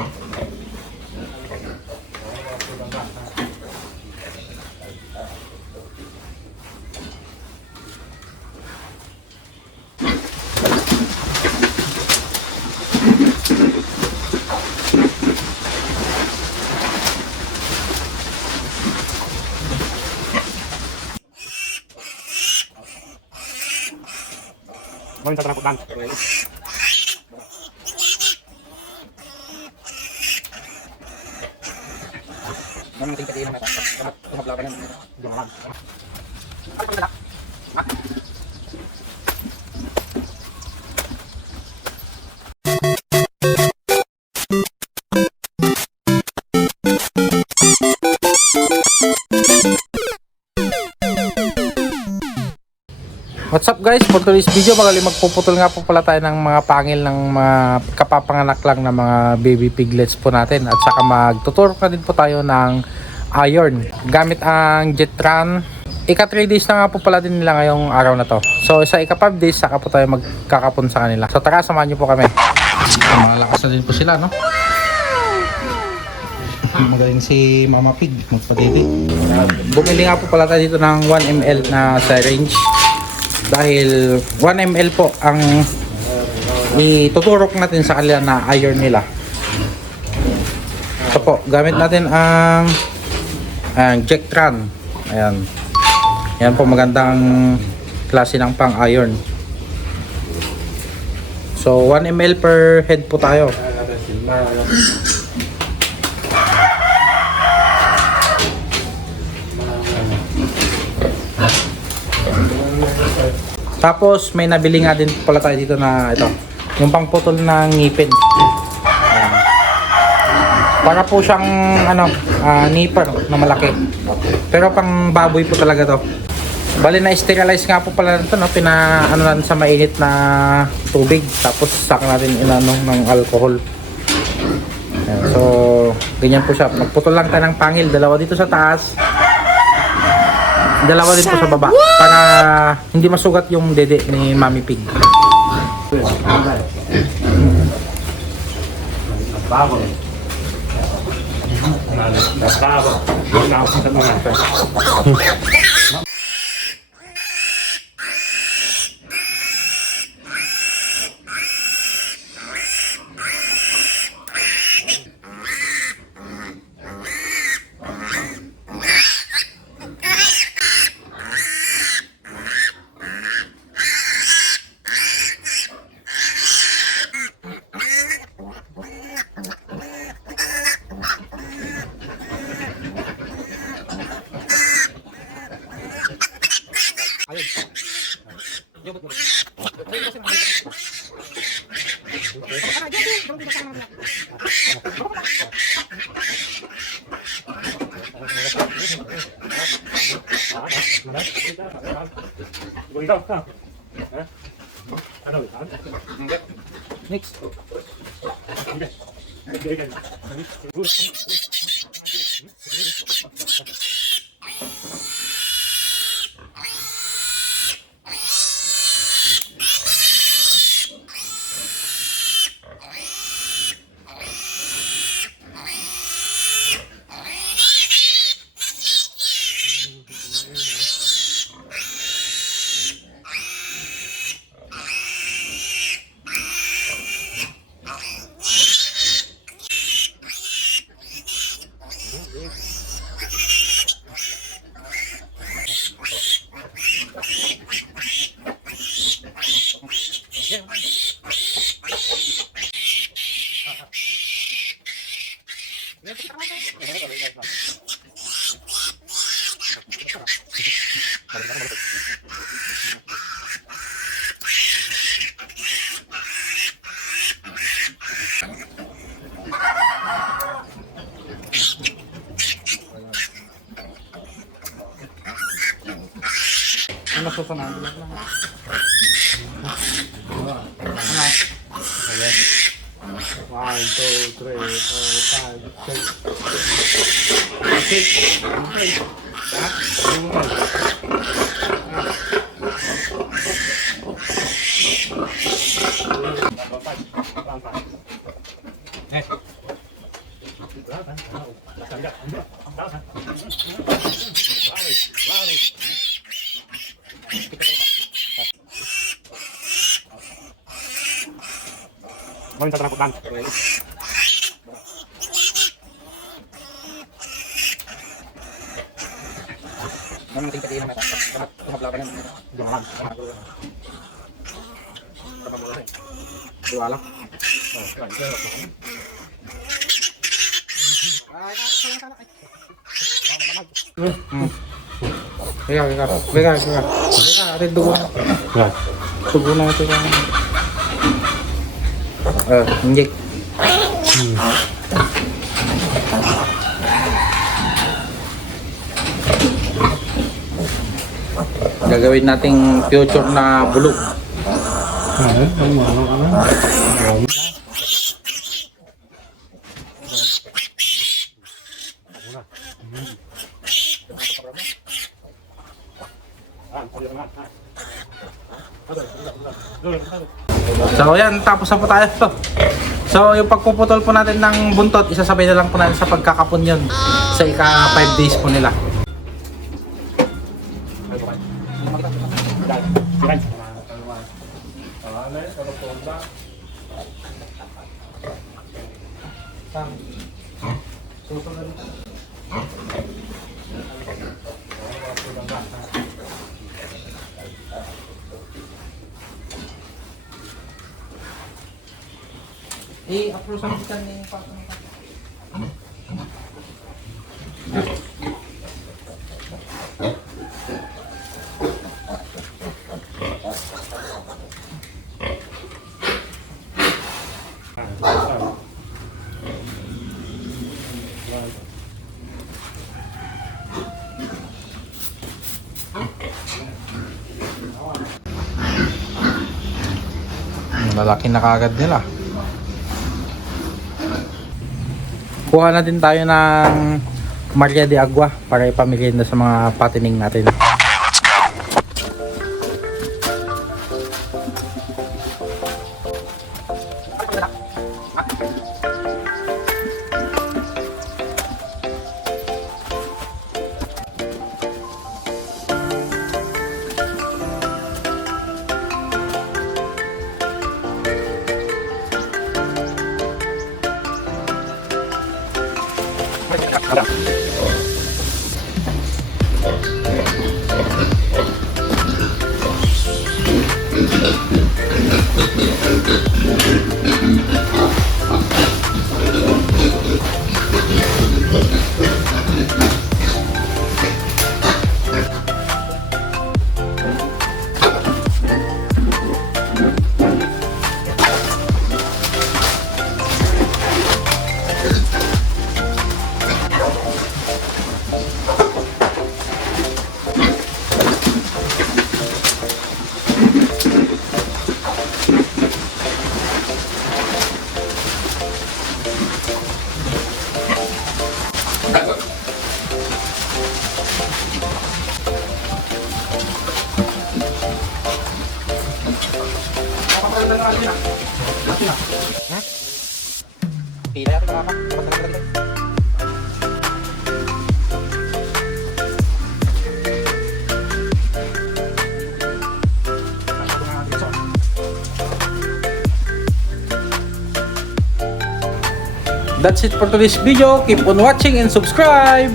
Mau minta penamputan. Memang tingkat ini namanya. Kamu belakangnya jualan. What's up guys, for today's video magpuputol nga po pala tayo ng mga pangil ng mga kapapanganak lang na mga baby piglets po natin, at saka magtuturo na din po tayo ng iron gamit ang Jetran. Ika 3 days na nga po pala din nila ngayong araw na to, so sa ika 5 days saka po tayo magkakapon sa kanila. So tara, samahan nyo po kami. Malakas na din po sila, no? Magaling si Mama Pig magpatiti. Bumili nga po pala tayo dito ng 1 ml na syringe, dahil 1 ml po ang ituturok natin sa kanila na iron nila. So po, gamit natin ang Jetran. Ayan. Ayan po, magandang klase ng pang iron. So 1 ml per head po tayo. Tapos may nabili nga din pala tayo dito na ito, yung pangputol ng ngipin. Ayan. Para po siyang nipper na malaki, pero pang baboy po talaga to. Bali na sterilize nga po pala nito, no? Natin sa mainit na tubig, tapos saka natin inano ng alcohol. Ayan. So ganyan po siya. Magputol lang tayo ng pangil, dalawa dito sa taas, dalawa din po sa baba, para hindi masugat yung dede ni Mami Pig. Next. Ano susunod? One, two, three, four, five, six. Ngayon sa tanaputan. Ano natin pati naman ito? Tumabla ka na. Dumalang. Dumalang. Beka, atin dugo na. Dugo na ito. Inject. Gagawin nating future na bulog. So yan, tapos na po tayo. So yung pagpuputol po natin ng buntot, isasabay na lang po natin sa pagkakapon yun sa ika 5 days po nila. I-approve sa ikan ni Papa. Malaki na kagad nila. Kuha na din tayo ng Maria de Agua para ipamigay sa mga patining natin. Pila yata nakaka. That's it for today's video. Keep on watching and subscribe.